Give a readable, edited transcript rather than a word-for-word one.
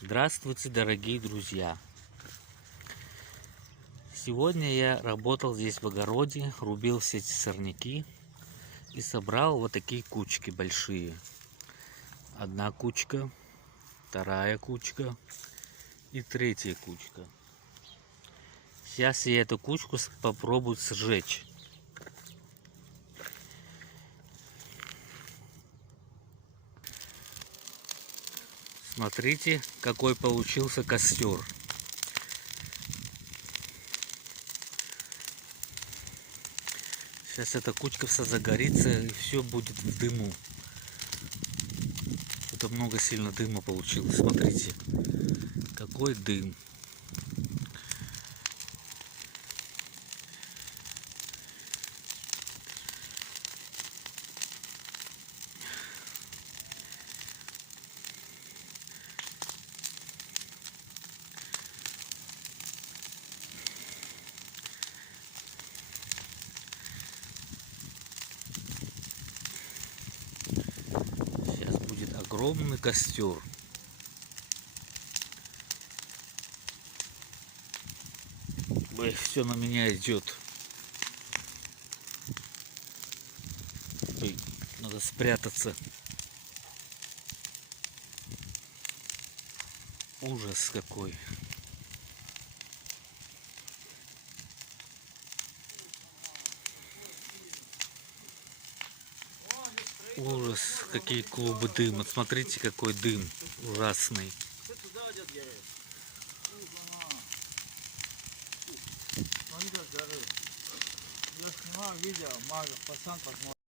Здравствуйте, дорогие друзья! Сегодня я работал здесь в огороде, рубил все эти сорняки и собрал вот такие кучки большие. Одна кучка, вторая кучка и третья кучка. Сейчас я эту кучку попробую сжечь. Смотрите, какой получился костер. Сейчас эта кучка вся загорится и все будет в дыму. Это много сильно дыма получилось. Смотрите, какой дым. Сейчас будет огромный костер. Ой, все на меня идет. Ой, надо спрятаться. Ужас какой. Ужас, какие клубы дыма. Смотрите, какой дым ужасный. Я снимаю видео, пацан посмотрит.